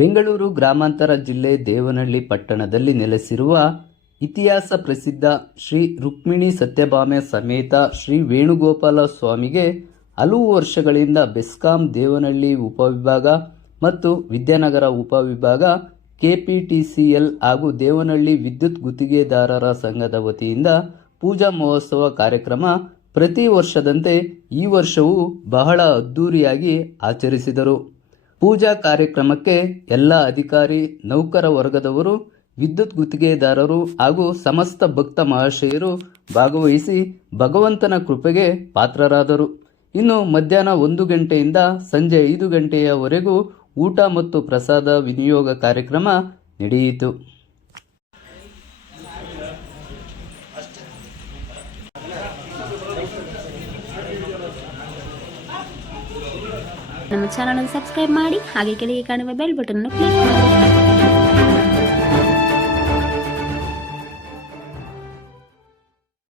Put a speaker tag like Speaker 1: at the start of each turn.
Speaker 1: ಬೆಂಗಳೂರು ಗ್ರಾಮಾಂತರ ಜಿಲ್ಲೆ ದೇವನಹಳ್ಳಿ ಪಟ್ಟಣದಲ್ಲಿ ನೆಲೆಸಿರುವ ಇತಿಹಾಸ ಪ್ರಸಿದ್ಧ ಶ್ರೀ ರುಕ್ಮಿಣಿ ಸತ್ಯಭಾಮೆ ಸಮೇತ ಶ್ರೀ ವೇಣುಗೋಪಾಲ ಸ್ವಾಮಿಗೆ ಹಲವು ವರ್ಷಗಳಿಂದ ಬೆಸ್ಕಾಂ ದೇವನಹಳ್ಳಿ ಉಪವಿಭಾಗ ಮತ್ತು ವಿದ್ಯಾನಗರ ಉಪವಿಭಾಗ, ಕೆಪಿಟಿಸಿಎಲ್ ಹಾಗೂ ದೇವನಹಳ್ಳಿ ವಿದ್ಯುತ್ ಗುತ್ತಿಗೆದಾರರ ಸಂಘದ ವತಿಯಿಂದ ಪೂಜಾ ಮಹೋತ್ಸವ ಕಾರ್ಯಕ್ರಮ ಪ್ರತಿ ವರ್ಷದಂತೆ ಈ ವರ್ಷವೂ ಬಹಳ ಅದ್ದೂರಿಯಾಗಿ ಆಚರಿಸಿದರು. ಪೂಜಾ ಕಾರ್ಯಕ್ರಮಕ್ಕೆ ಎಲ್ಲ ಅಧಿಕಾರಿ, ನೌಕರ ವರ್ಗದವರು, ವಿದ್ಯುತ್ ಗುತ್ತಿಗೆದಾರರು ಹಾಗೂ ಸಮಸ್ತ ಭಕ್ತ ಮಹಾಶಯರು ಭಾಗವಹಿಸಿ ಭಗವಂತನ ಕೃಪೆಗೆ ಪಾತ್ರರಾದರು. ಇನ್ನು ಮಧ್ಯಾಹ್ನ ಒಂದು ಗಂಟೆಯಿಂದ ಸಂಜೆ ಐದು ಗಂಟೆಯವರೆಗೂ ಊಟ ಮತ್ತು ಪ್ರಸಾದ ವಿನಿಯೋಗ ಕಾರ್ಯಕ್ರಮ ನಡೆಯಿತು.
Speaker 2: ನಮ್ಮ ಚಾನಲ್ ಸಬ್ಸ್ಕ್ರೈಬ್ ಮಾಡಿ ಹಾಗೆ ಕೆಳಗೆ ಕಾಣುವ ಬೆಲ್ ಬಟನ್ ಕ್ಲಿಕ್ ಮಾಡಿ.